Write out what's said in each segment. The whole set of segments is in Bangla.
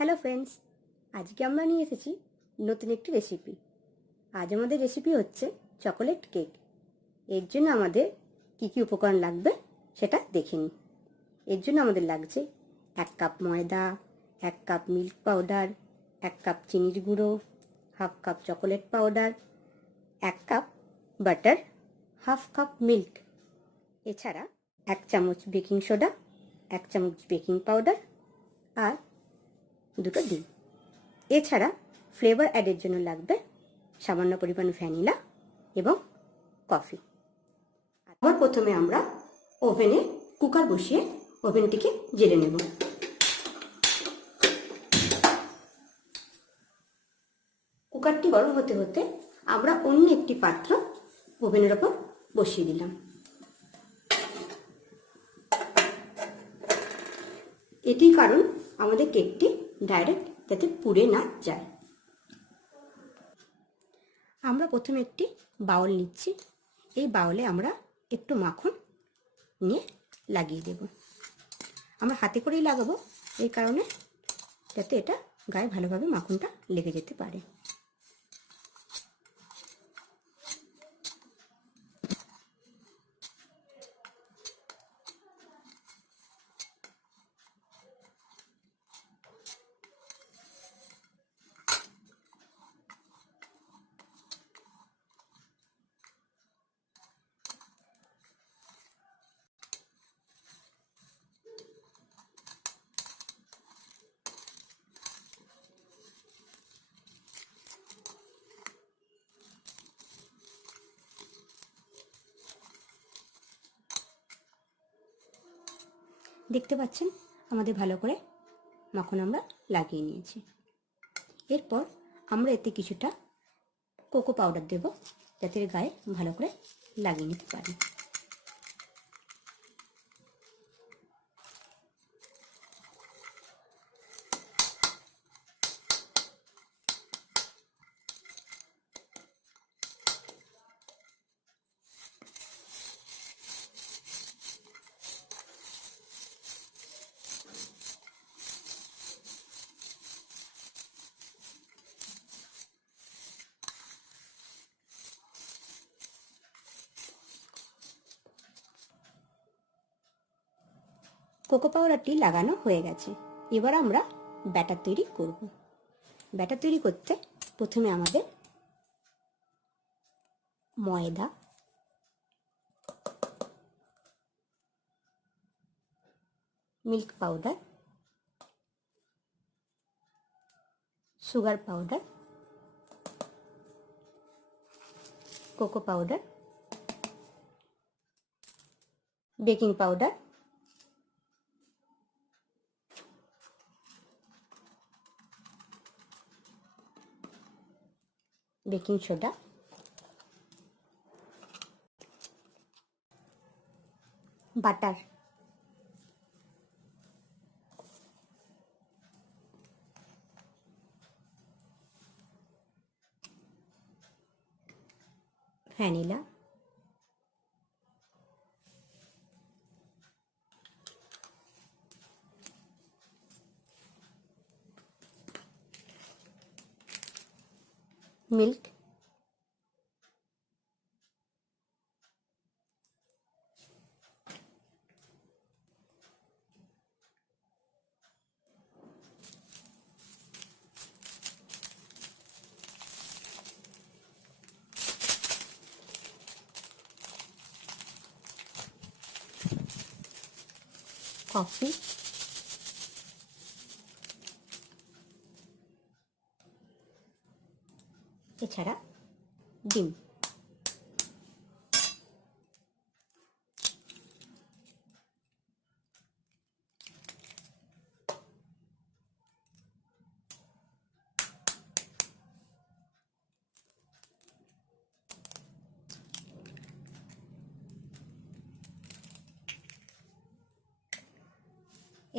হ্যালো ফ্রেন্ডস, আজকে আমরা নিয়ে এসেছি নতুন একটি রেসিপি। আজ আমাদের রেসিপি হচ্ছে চকোলেট কেক। এর জন্য আমাদের কী কী উপকরণ লাগবে সেটা দেখে নিই। এর জন্য আমাদের লাগছে 1 কাপ ময়দা, 1 কাপ মিল্ক পাউডার, 1 কাপ চিনির গুঁড়ো, half cup chocolate powder, 1 cup butter, half cup milk, এছাড়া 1 চামচ বেকিং সোডা, 1 চামচ বেকিং পাউডার আর 2টো ডিম। এছাড়া ফ্লেভার অ্যাডের জন্য লাগবে সামান্য পরিমাণ ভ্যানিলা এবং কফি। আবার প্রথমে আমরা ওভেনে কুকার বসিয়ে ওভেনটিকে জ্বেলে নেব। কুকারটি গরম হতে হতে আমরা অন্য একটি পাত্র ওভেনের ওপর বসিয়ে দিলাম। এটির কারণ আমাদের কেকটি ডাইরেক্ট যাতে পুড়ে না যায়। আমরা প্রথমে একটি বাউল নিচ্ছি। এই বাউলে আমরা একটু মাখন নিয়ে লাগিয়ে দেব। আমরা হাতে করেই লাগাবো, এই কারণে যাতে এটা গায়ে ভালোভাবে মাখনটা লেগে যেতে পারে। দেখতে পাচ্ছেন আমাদের ভালো করে মাখন আমরা লাগিয়ে নিয়েছি। এরপর আমরা এতে কিছুটা কোকো পাউডার দেব, যাতে গায়ে ভালো করে লাগিয়ে নিতে পারি। কোকো পাউডারটি লাগানো হয়ে গেছে। এবার আমরা ব্যাটার তৈরি করব। ব্যাটার তৈরি করতে প্রথমে আমাদের ময়দা, milk powder, sugar powder, cocoa powder, baking powder, baking soda, butter, vanilla, milk, coffee, এছাড়া ডিম।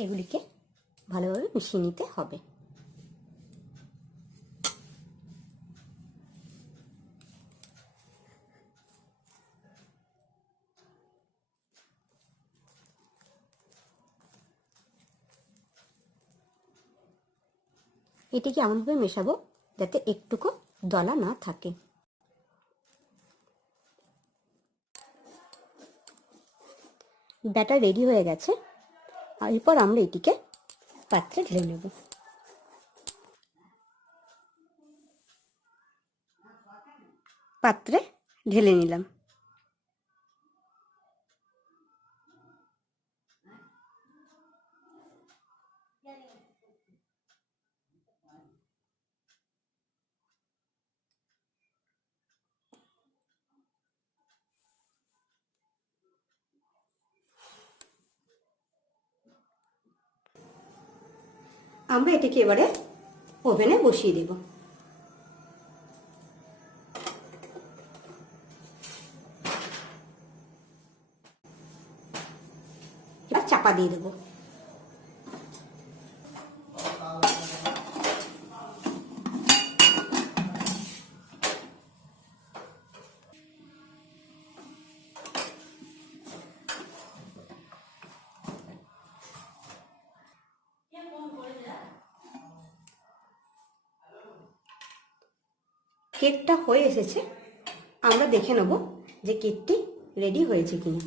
এগুলিকে ভালোভাবে মিশিয়ে নিতে হবে। এটিকে এমনভাবে মেশাবো যাতে একটুকু দলা না থাকে। ব্যাটার রেডি হয়ে গেছে। আর এরপর আমরা এটিকে পাত্রে ঢেলে নেব। পাত্রে ঢেলে নিলাম। আমরা এটিকে এবারে ওভেনে বসিয়ে দেব। এবার চাপা দিয়ে দেব। কেকটা হয়ে এসেছে। আমরা দেখে নেব যে কেকটি রেডি হয়েছে কিনা।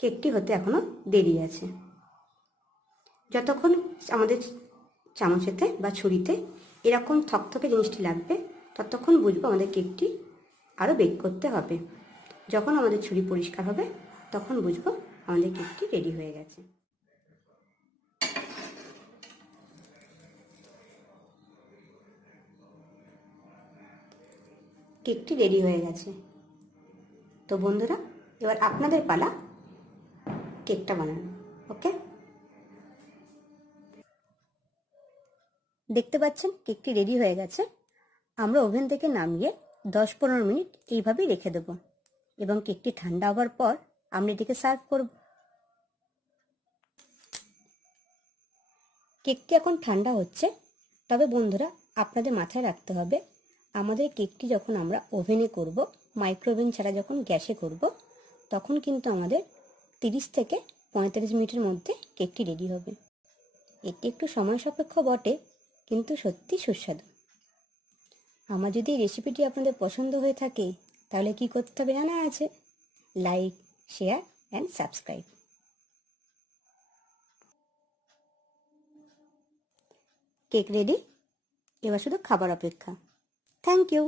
কেকটি হতে এখনো দেরি আছে। যতক্ষণ আমাদের চামচেতে বা ছুরিতে এরকম থকথকে জিনিসটি লাগবে ততক্ষণ বুঝবো আমাদের কেকটি আরও বেক করতে হবে। যখন আমাদের ছুরি পরিষ্কার হবে তখন বুঝবো আমাদের কেকটি রেডি হয়ে গেছে। কেকটি রেডি হয়ে গেছে। তো বন্ধুরা, এবার আপনাদের পালা কেকটা বানানো। ওকে, দেখতে পাচ্ছেন কেকটি রেডি হয়ে গেছে। আমরা ওভেন থেকে নামিয়ে 10-15 মিনিট এইভাবেই রেখে দেব এবং কেকটি ঠান্ডা হওয়ার পর আমরা এটিকে সার্ভ করব। কেকটি এখন ঠান্ডা হচ্ছে, তবে বন্ধুরা আপনাদের মাথায় রাখতে হবে আমাদের কেকটি যখন আমরা ওভেনে করব, মাইক্রোওভেন ছাড়া যখন গ্যাসে করব, তখন কিন্তু আমাদের 30 থেকে 35 মিনিটের মধ্যে কেকটি রেডি হবে। এটি একটু সময় সাপেক্ষ বটে, কিন্তু সত্যি সুস্বাদু। আমার যদি এই রেসিপিটি আপনাদের পছন্দ হয়ে থাকে তাহলে কি করতে হবে জানা আছে? Like, share and subscribe. Cake ready, এবার শুধু খাবার অপেক্ষা। Thank you.